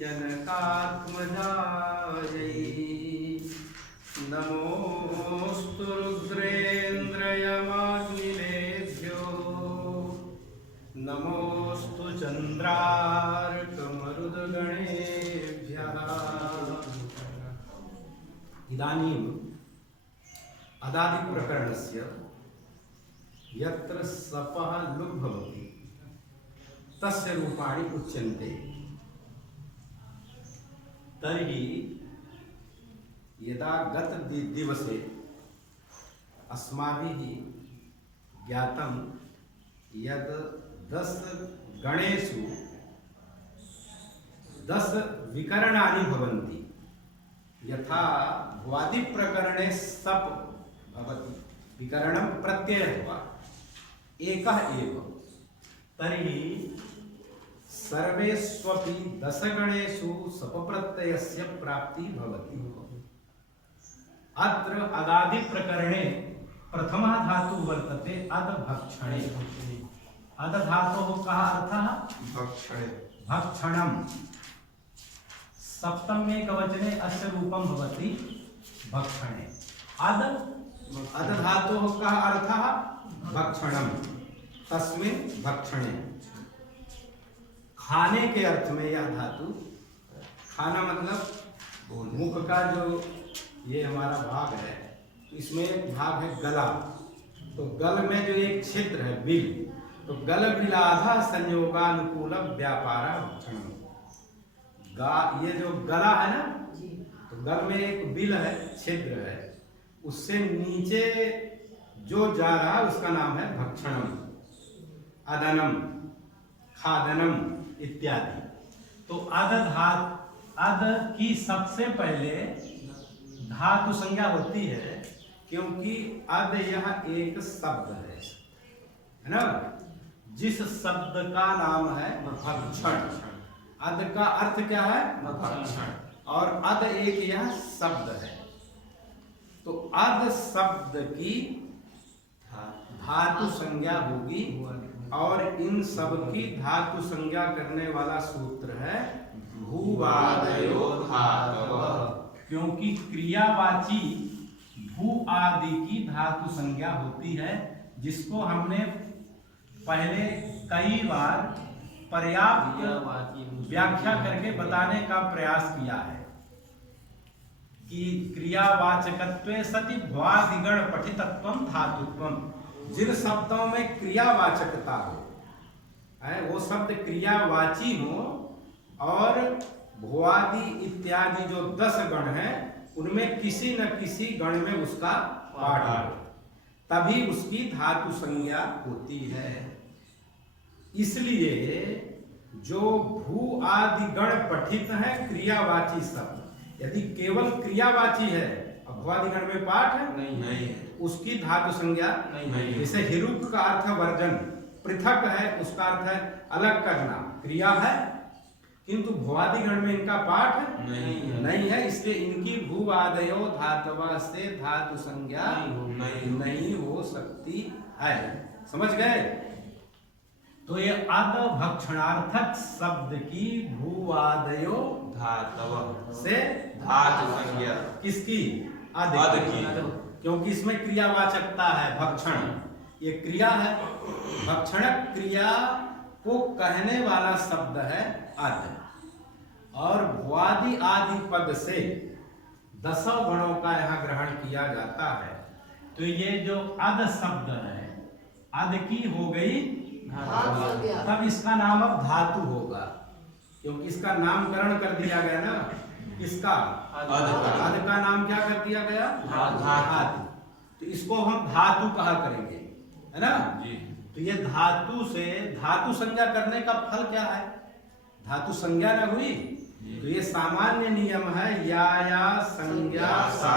जनकात्मजायै नमोऽस्तु रुद्रेन्द्रयमाग्निलेभ्यो नमोऽस्तु चन्द्रार्कमरुद्गणेभ्यः। इदानीम् अदादिप्रकरणस्य यत्र सपः लुग् भवति तस्य रूपाणि उच्यन्ते। तर्हि यदा गतदिवसे अस्माभिः ज्ञातं यद् 10 गणेषु 10 विकरणानि भवन्ति। यथा भुवादिप्रकरणे सप् भवति, विकरणं प्रत्ययः वा एकः एव। तर्हि सर्वेष्वपि 10 गणेषु सपप्रत्ययस्य प्राप्ति भवति। अत्र अदादिप्रकरणे प्रथमः धातुः वर्तते अदभक्षणे। अदधातोः कः अर्थः? भक्षणे। भक्षणम्। सप्तमे एकवचने अस्य रूपं भवति भक्षणे। अदधातोः कः अर्थः? भक्षणम्। तस्मिन् भक्षणे। खाने के अर्थ में यह धातु, खाना मतलब मुख का जो ये हमारा भाग है, इसमें एक भाग है गला। तो गल में जो एक क्षेत्र है बिल, तो गल बिलाधा संयोगानुकूल व्यापार भक्षण। ये जो गला है ना, तो गल में एक बिल है, छिद्र है, उससे नीचे जो जा रहा है उसका नाम है भक्षणम, अदनम, खादनम इत्यादि। तो अद की सबसे पहले धातु संज्ञा होती है, क्योंकि अद यह एक शब्द है ना, जिस शब्द का नाम है भक्षण। अद का अर्थ क्या है? भक्षण। और अद एक यह शब्द है। तो अद शब्द की धातु संज्ञा होगी, और इन सब की धातु संज्ञा करने वाला सूत्र है भूवादयो धातवः। क्योंकि क्रियावाची भू आदि की धातु संज्ञा होती है, जिसको हमने पहले कई बार पर्याप्त व्याख्या करके बताने का प्रयास किया है कि क्रियावाचकत्वे सति भ्वादिगण पठितत्वं धातुत्वम्। जिन शब्दों में क्रियावाचकता हो, वो शब्द क्रियावाची हो, और भुआदि इत्यादि जो 10 गण हैं उनमें किसी न किसी गण में उसका पाठ हो, तभी उसकी धातु संज्ञा होती है। इसलिए जो भू आदि गण पठित है क्रियावाची शब्द, यदि केवल क्रियावाची है, भुआदि गण में पाठ है नहीं, उसकी धातु संज्ञा नहीं। जैसे हिरुक का अर्थ वर्जन, पृथक है, उसका अर्थ है अलग करना, क्रिया है, किंतु भुआदि गण में इनका पाठ नहीं है। इसलिए इनकी भूवादयो धातवा से धातु संज्ञा नहीं हो सकती है। समझ गए? तो ये अद भक्षणार्थक शब्द की भूवादयो धातव से धातु संज्ञा किसकी? अद की। क्योंकि इसमें क्रियावाचकता है भक्षण, ये क्रिया है, भक्षणक क्रिया को कहने वाला शब्द है अद। और भुआदि आदि पद से 10 गणों का यहाँ ग्रहण किया जाता है। तो ये जो अद शब्द है, अद की हो गई, तब इसका नाम अब धातु होगा, क्योंकि इसका नामकरण कर दिया गया ना। इसका अद का नाम क्या कर दिया गया? धातु। तो इसको हम धातु कहा करेंगे, है ना जी। तो ये धातु से धातु संज्ञा करने का फल क्या है? धातु संज्ञा न हुई, तो ये सामान्य नियम है, या संज्ञा सा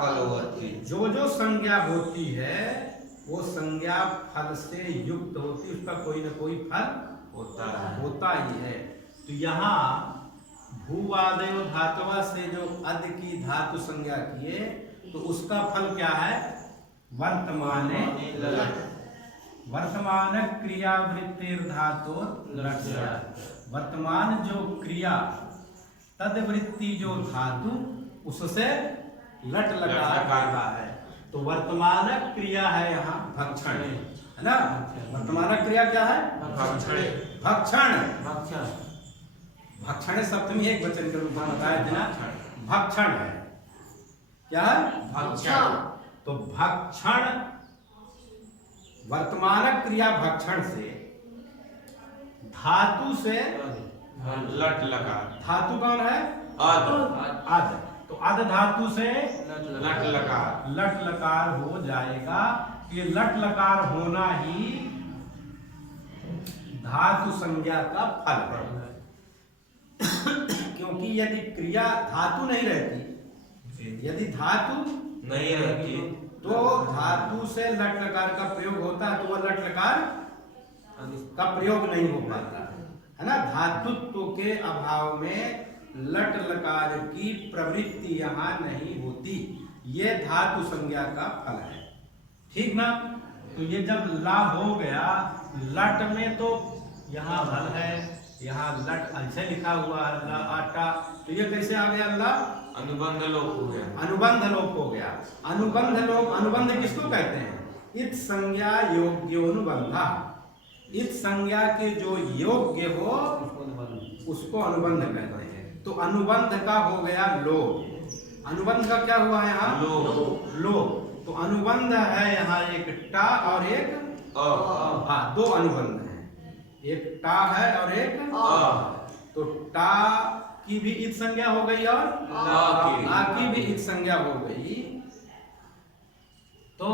फल होती। जो संज्ञा होती है वो संज्ञा फल से युक्त होती, उसका कोई न कोई फल होता ही है। तो यहाँ भूवादयो धातवा से जो अद की धातु संज्ञा किए, तो उसका फल क्या है? वर्तमाने वर्तमान क्रिया वृत्तिर धातु लक्ष्य। वर्तमान जो क्रिया तदवृत्ति जो धातु उससे लट लकार होता है। तो वर्तमान क्रिया है यहाँ भक्षण, है ना। वर्तमान क्रिया क्या है? भक्षण। भक्षण भक्षण सप्तमी एक वचन के रूप में बताया था ना, भक्षण है। क्या है? भक्षण। तो भक्षण वर्तमान क्रिया भक्षण से धातु से लट लकार। धातु कौन है? अद। अद। तो अद धातु से लट लकार। लट लकार हो जाएगा। ये लट लकार होना ही धातु संज्ञा का फल है। क्योंकि यदि क्रिया धातु नहीं रहती, यदि धातु नहीं रहती तो धातु से लट लकार का प्रयोग होता है, तो वह लट लकार का प्रयोग नहीं हो पाता है ना। धातुत्व के अभाव में लट लकार की प्रवृत्ति यहाँ नहीं होती। ये धातु संज्ञा का फल है, ठीक ना। तो ये जब ला हो गया, लट में तो यहाँ हल है, यहाँ लट ऐसे लिखा हुआ है ला आटा, तो ये कैसे आ गया? ला अनुबंध लोप हो गया। अनुबंध लोप हो गया। अनुबंध लोप, अनुबंध किसको कहते हैं? इत संज्ञा योग्योनुबंधा। इत संज्ञा के जो योग्य हो उसको अनुबंध कहते हैं। तो अनुबंध का हो गया लोप। अनुबंध का क्या हुआ है यहाँ? लोप। तो अनुबंध है यहाँ एक टा और एक हाँ, दो अनुबंध है, एक टा है और एक तो टा की भी इत संज्ञा हो गई और ला की भी इत संज्ञा हो गई। तो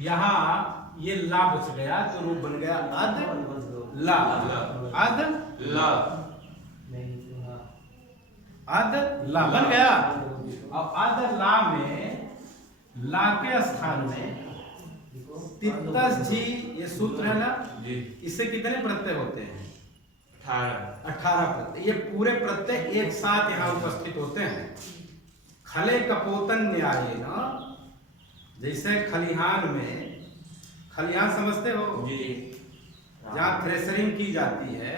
यहाँ ये ला बच गया, तो रूप बन गया अद ला। अद ला। अद ला बन गया। और अद ला में ला के स्थान में तिप्तस जी, ये सूत्र है ना, इससे कितने प्रत्यय होते हैं? 18 प्रत्यय। ये पूरे प्रत्यय एक साथ यहाँ उपस्थित होते हैं। खले कपोतन न्याय ना, जैसे खलिहान में, खलिहान समझते हो जी, जहाँ थ्रेसरिंग की जाती है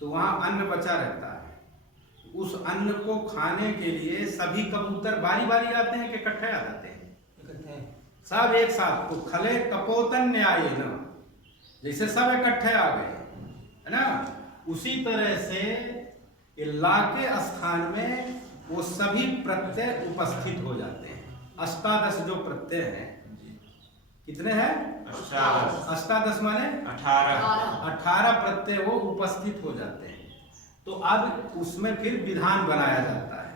तो वहाँ अन्न बचा रहता है। उस अन्न को खाने के लिए सभी कबूतर बारी बारी आते हैं कि इकट्ठे आ जाते हैं? सब एक साथ। तो खले कपोतन न्याय ना, जैसे सब इकट्ठे आ गए, है ना। उसी तरह से ये ला के स्थान में वो सभी प्रत्यय उपस्थित हो जाते हैं। अष्टादश जो प्रत्यय हैं, कितने हैं? अष्टादश माने 18 प्रत्यय वो उपस्थित हो जाते हैं। तो अब उसमें फिर विधान बनाया जाता है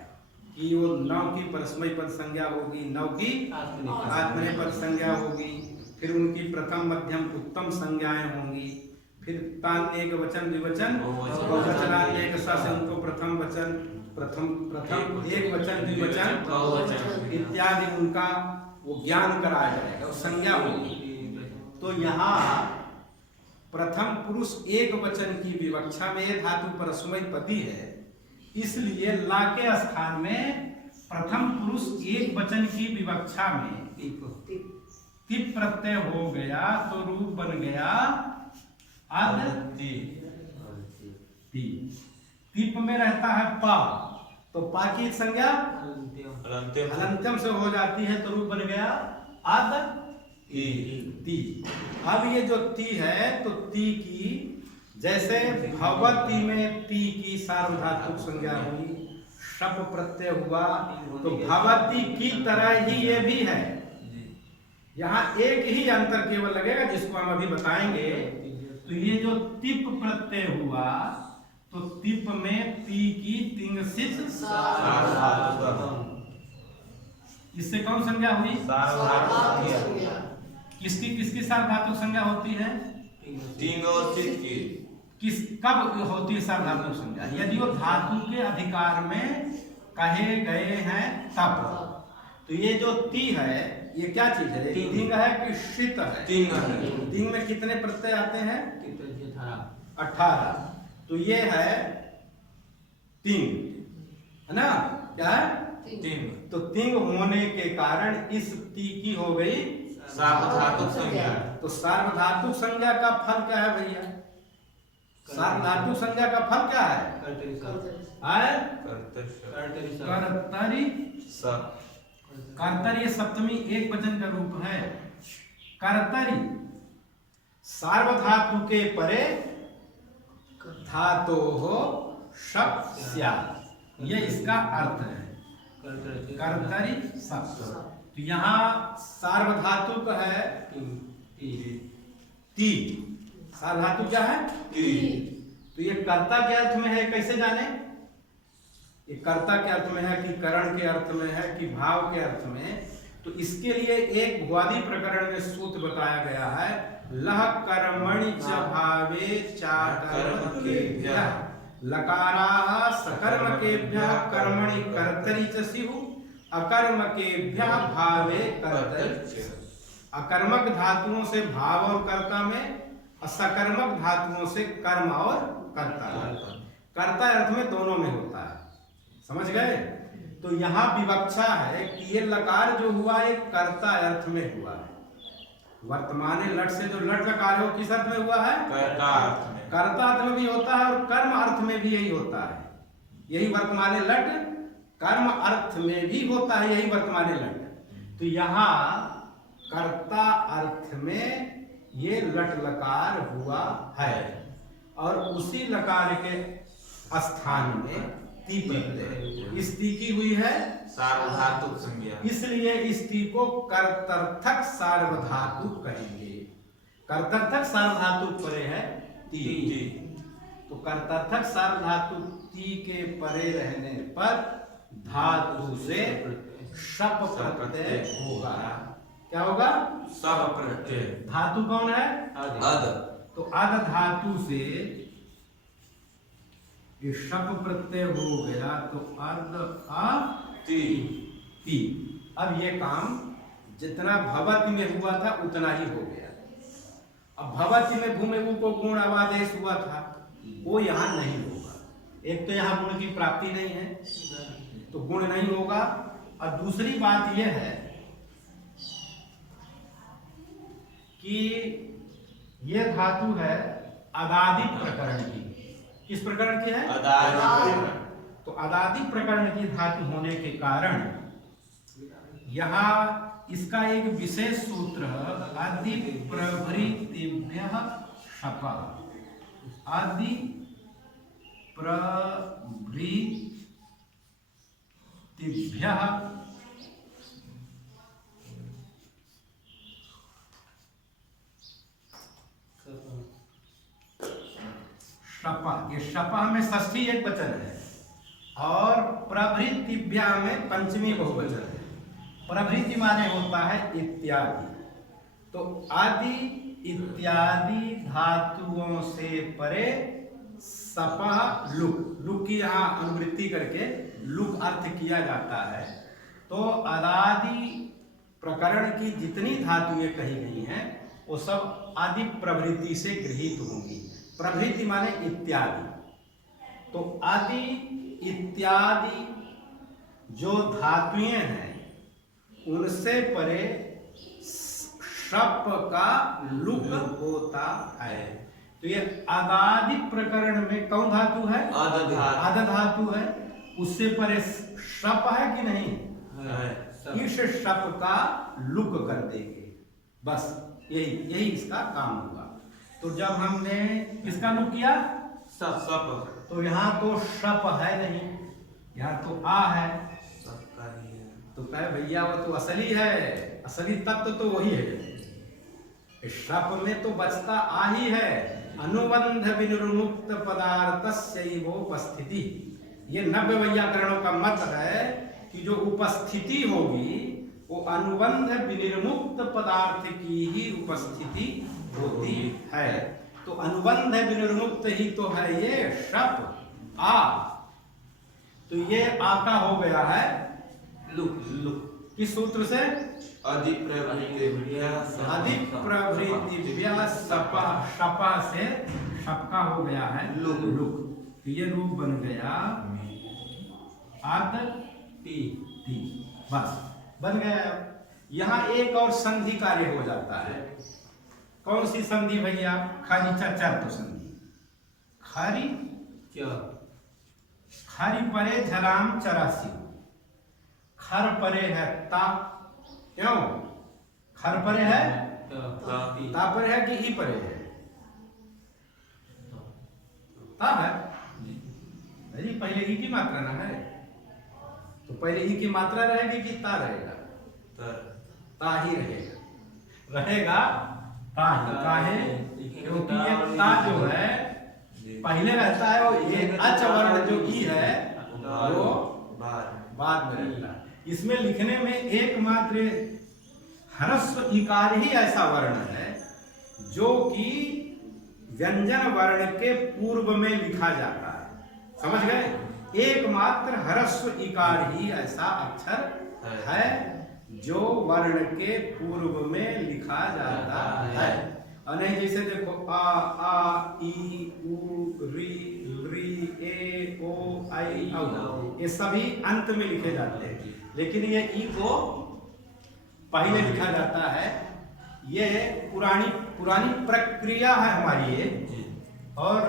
कि वो नौ की परस्मय पद संज्ञा होगी, नौ की आत्मनेपद संज्ञा होगी, फिर उनकी प्रथम मध्यम उत्तम संज्ञाएं होंगी, फिर तान्य एक वचन द्विवचन बहुवचनान्य एक से उनको प्रथम वचन प्रथम एक वचन द्विवचन इत्यादि उनका वो ज्ञान कराया जाएगा, वो संज्ञा होगी। तो यहाँ प्रथम पुरुष एक वचन की विवक्षा में धातु परस्मय पदी है, इसलिए ला के स्थान में प्रथम पुरुष एक वचन की विवक्षा में तिप प्रत्यय हो गया, तो रूप बन गया अद ती। तिप में रहता है पा, तो पा की संज्ञा हलंत्यम से हो जाती है, तो रूप बन गया अद ती। अब ये जो ती है, तो ती की जैसे भगवती में ती की सार्वधातुक संज्ञा हुई, शप प्रत्यय हुआ, तो भगवती की तरह ही ये भी है। यहाँ एक ही अंतर केवल लगेगा जिसको हम अभी बताएंगे। तो ये जो तिप प्रत्यय हुआ, तो तिप में ती की तिंग सिस, इससे कौन संज्ञा हुई? किसकी किसकी सार्वधातुक संज्ञा होती है? तिंग और सिस की। किस कब होती है सार्वधातुक संज्ञा? यदि वो धातु के अधिकार में कहे गए हैं तब। तो ये जो ती है, ये क्या चीज है? तिंग है कि शित है? तिंग है। तिंग में कितने प्रत्यय आते हैं? 18। तो ये है तिंग, है ना। क्या है? तिंग। तो तिंग होने के कारण इस ती की हो गई सार्वधातुक संज्ञा। तो सार्वधातुक संज्ञा का फल क्या है भैया? सार्वधातुक धातु संज्ञा का फल क्या है? आय कर्तरी। कर्तरी सप्तमी एक वचन का रूप है। कर्तरी सार्वधातु के परे धातो हो शप स्यात्, ये इसका अर्थ है। कर्तरी सप्तमी, तो यहाँ सार्वधातुक है ती। सार्वधातुक क्या है? तो ये कर्ता के अर्थ में है, कैसे जाने? ये कर्ता के अर्थ में है कि करण के अर्थ में है कि भाव के अर्थ में? तो इसके लिए एक भुआदी प्रकरण में सूत्र बताया गया है, लह कर्मणि च भावे चाकर्मकेभ्यः लकाराः सकर्मकेभ्यः कर्मणि कर्तरि च स्युः अकर्मकेभ्यः भावे कर्तरि। अकर्मक धातुओं से भाव और कर्ता में, सकर्मक धातुओं से कर्म और कर्ता। कर्ता अर्थ में दोनों में होता है, समझ गए? तो यहाँ विवक्षा है कि ये लकार जो हुआ एक कर्ता अर्थ में हुआ है। वर्तमान लट से जो लट लकार है वो किस अर्थ में हुआ है? कर्ता अर्थ में। कर्ता अर्थ में भी होता है और कर्म अर्थ में भी यही होता है। यही वर्तमान लट कर्म अर्थ में भी होता है, यही वर्तमान लट। तो यहाँ कर्ता अर्थ में ये लट लकार हुआ है और उसी लकार के स्थान में ती प्रत्यय, इस ती की हुई है सार्वधातुक संज्ञा, इसलिए इस ती को कर्तर्थक सार्वधातुक कहेंगे। कर्तर्थक सार्वधातुक परे है ती, तो कर्तर्थक सार्वधातुक ती के परे रहने पर धातु से शप प्रत्यय होगा। क्या होगा? सब प्रत्यय। धातु कौन है? अद। तो अद धातु से ये शप प्रत्यय हो गया, तो अर्ध आ ती। अब ये काम जितना भवति में हुआ था उतना ही हो गया। अब भवति में भूमिगु को गुण अवादेश हुआ था, वो यहाँ नहीं होगा। एक तो यहाँ गुण की प्राप्ति नहीं है, तो गुण नहीं होगा। और दूसरी बात यह है कि यह धातु है अदादि प्रकरण की। किस प्रकरण की है? अदादि। तो अदादि प्रकरण की धातु होने के कारण यहाँ इसका एक विशेष सूत्र है, आदि प्रभृतिभ्यः शपः। आदि प्रभृतिभ्यः शपः। ये शपः में षष्ठी एक वचन है और प्रभृतिभ्या में पंचमी बहुवचन है। प्रभृति माने होता है इत्यादि। तो आदि इत्यादि धातुओं से परे सपः लुक, लुक की यहाँ अनुवृत्ति करके लुक अर्थ किया जाता है। तो अदादि प्रकरण की जितनी धातुएं कही गई हैं वो सब आदि प्रभृति से गृहीत होंगी। प्रभृति माने इत्यादि। तो आदि इत्यादि जो धातुएं हैं उनसे परे शप का लुक होता है। तो ये अदादि प्रकरण में कौन धातु है? आद धातु है। उससे परे शप है कि नहीं? इस शप का लुक कर देंगे, बस यही इसका काम हुआ। तो जब हमने किसका लुक किया? सब। तो यहाँ तो शप है नहीं, यहाँ तो आ है। तो कहे भैया वो तो असली है, असली तत्व तो वही है। शप में तो बचता आ ही है, अनुबंध विनिर्मुक्त पदार्थस्यैवोपस्थिति। ये नव्य वैयाकरणों का मत है कि जो उपस्थिति होगी वो अनुबंध विनिर्मुक्त पदार्थ की ही उपस्थिति होती है। तो अनुबंध विनिर्मुक्त ही तो है ये शप आ। तो ये आका हो गया है लुक। किस सूत्र से? अधि प्रभृतिभ्यः सपः। शपा से शपका हो गया है लुक। तो ये रूप बन गया आद ती। बस बन गया। यहाँ एक और संधि कार्य हो जाता है। कौन सी संधि भैया? खाली चर तो संधि। खरी क्या खरी परे झलाम चरासी। खर परे है ता, क्यों खर परे है, ता परे है कि ई परे है? ता है अरे पहले ई की मात्रा ना है, तो पहले ई की मात्रा रहेगी कि ता रहेगा? ता ही रहेगा ता ही। काहे? क्योंकि ये ता जो है पहले रहता है और ये अच वर्ण जो ई है वो बाद में रहता है। इसमें लिखने में एकमात्र ह्रस्व इकार ही ऐसा वर्ण है जो कि व्यंजन वर्ण के पूर्व में लिखा जाता है। समझ गए? एकमात्र ह्रस्व इकार ही ऐसा अक्षर है जो वर्ण के पूर्व में लिखा जाता है। और नहीं जैसे देखो आ ई उ री री ए ओ आई औ, ये सभी अंत में लिखे जाते हैं, लेकिन ये ई को पहले लिखा जाता है। ये पुरानी प्रक्रिया है हमारी ये। और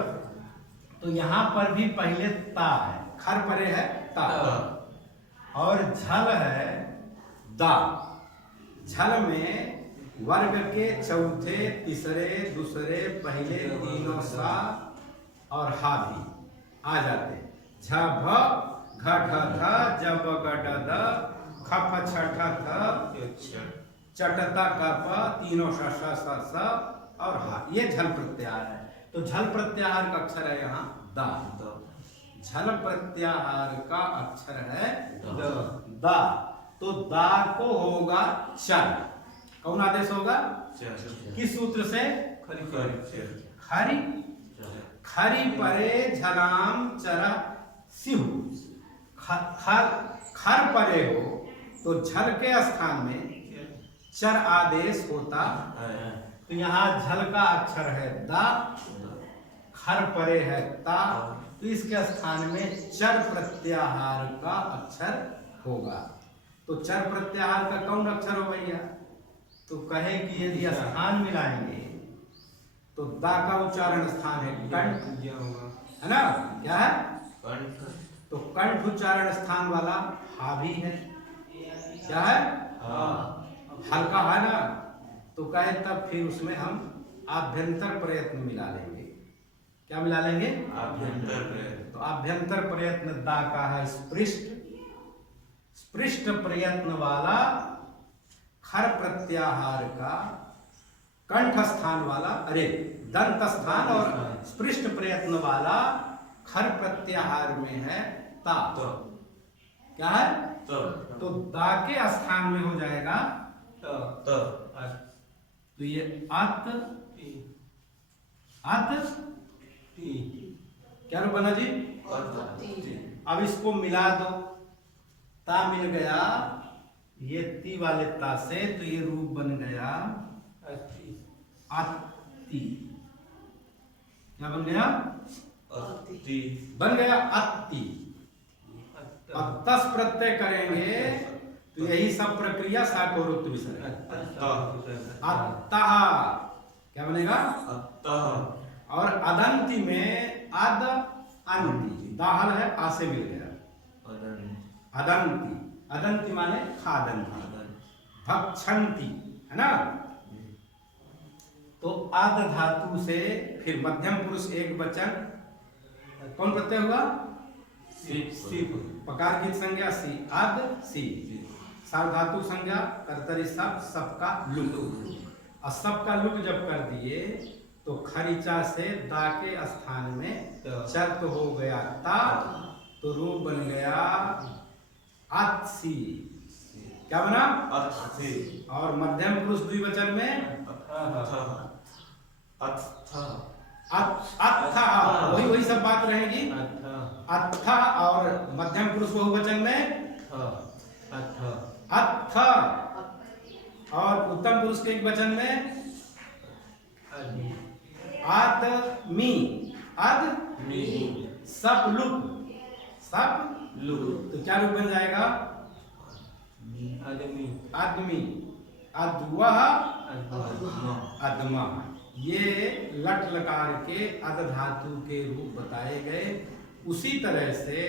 तो यहाँ पर भी पहले ता है, खर परे है ता, और झल है दा। झल में वर्ग के चौथे तीसरे दूसरे पहले तीनों सा और हा भी आ जाते। झ भ घ ढ ध ज ब ग ड द ख फ छ ठ थ चटता कप तीनों श श स स और हा, ये झल प्रत्याहार है। तो झल प्रत्याहार का अक्षर है यहाँ दा। झल प्रत्याहार का अक्षर है दा। तो दा को होगा चल। कौन आदेश होगा? किस सूत्र से? खरी खरी परे झलाम चरा सिहु। खर परे हो तो झल के स्थान में चर आदेश होता है। तो यहाँ झल का अक्षर है दा, खर परे है ता, तो इसके स्थान में चर प्रत्याहार का अक्षर होगा। तो चर प्रत्याहार का कौन अक्षर हो भैया? तो कहे कि यदि स्थान मिलाएंगे तो दा का उच्चारण स्थान है कंठ, है ना? क्या है? कंठ। तो कंठ उच्चारण स्थान वाला हा भी है। क्या है? हल्का है ना? तो कहे तब फिर उसमें हम आभ्यंतर प्रयत्न मिला लेंगे। क्या मिला लेंगे? आभ्यंतर प्रयत्न। तो आभ्यंतर प्रयत्न दा का है स्पृष्ट प्रयत्न वाला खर प्रत्याहार का कंठ स्थान वाला, अरे दंत स्थान और स्पृष्ट प्रयत्न वाला खर प्रत्याहार में है ता। क्या है? तो दा के स्थान में हो जाएगा तो ये अत क्या रूप बना जी? अब इसको मिला दो, ता मिल गया ये ती वाले ता से, तो ये रूप बन गया अति। क्या बन गया? अति। बन गया अति। अब तस प्रत्यय करेंगे तो यही सब प्रक्रिया साकोरुक्त विषय। अतः क्या बनेगा? अतः। और अदंती में अद अंति, दाहल है आ से मिल गया अदंती। अदंती माने खादंती, भक्षंती, है ना? तो आद धातु से फिर मध्यम पुरुष एक वचन कौन प्रत्यय होगा? सिप। पकार की संज्ञा सी, आद सी। सार्वधातु संज्ञा कर्तरी सब, सबका लुक। और सबका लुक जब कर दिए तो खरीचा से दा के स्थान में चर्त हो गया ता, तो रूप बन गया अत्सी। क्या बना? अत्सी। और मध्यम पुरुष द्विवचन में वही सब बात रहेगी। अत्थ। और मध्यम पुरुष बहुवचन में अत्थ। और उत्तम पुरुष के एक वचन में आदमी। आदमी। सब लुक। तो क्या रूप बन जाएगा? आदमी। अद्वा। अदमा। ये लट लकार के अद धातु के रूप बताए गए। उसी तरह से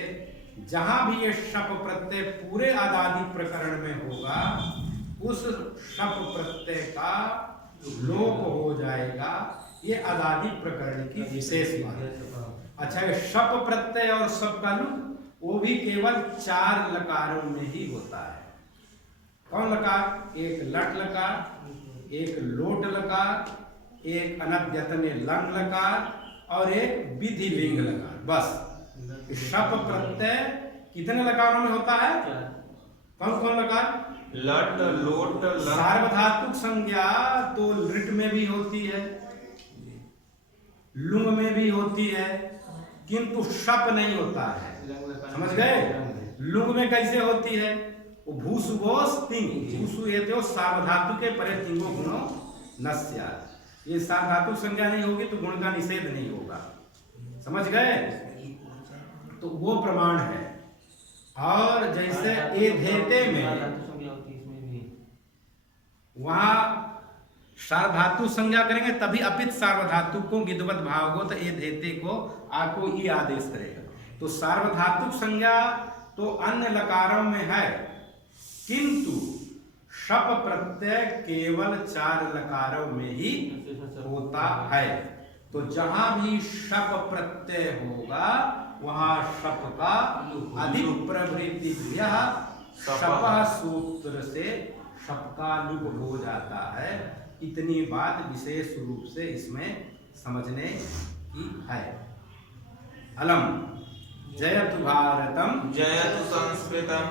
जहां भी ये शप प्रत्यय पूरे आदादि प्रकरण में होगा उस शप प्रत्यय का लोप हो जाएगा। ये आदादि प्रकरण की विशेष बात है। अच्छा, ये शप प्रत्यय और शप का लोप वो भी केवल 4 लकारों में ही होता है। कौन लकार? एक लट लकार, एक लोट लकार, एक अनद्यतने लंग लकार और एक विधि लिंग लकार। बस शप प्रत्यय कितने लकारों में होता है? कौन कौन लकार? लट लोट लंग। सार्वधातुक संज्ञा तो लिट में भी होती है, लुंग में भी होती है, किंतु शप नहीं होता है। समझ गए? लुंग में कैसे होती है? वो भूसुबोस तिंग भूसु एतो सार्वधातु के परे तिंगो गुणो नस्या। ये सार्वधातुक संज्ञा नहीं होगी तो गुण का निषेध नहीं होगा। समझ गए? तो वो प्रमाण है। और जैसे ए धेते में वहां सार्वधातु संज्ञा करेंगे तभी अपित सार्वधातु को विद्वत भाव हो तो ए धेते को आको ई आदेश करेगा। तो सार्वधातुक संज्ञा तो अन्य लकारों में है, किंतु शप प्रत्यय केवल 4 लकारों में ही होता है। तो जहां भी शप प्रत्यय होगा वहां शप का अधिक प्रवृत्ति शपः सूत्र से शप का लुप हो जाता है। इतनी बात विशेष रूप से इसमें समझने की है। अलम जयतु भारतम जयतु संस्कृतम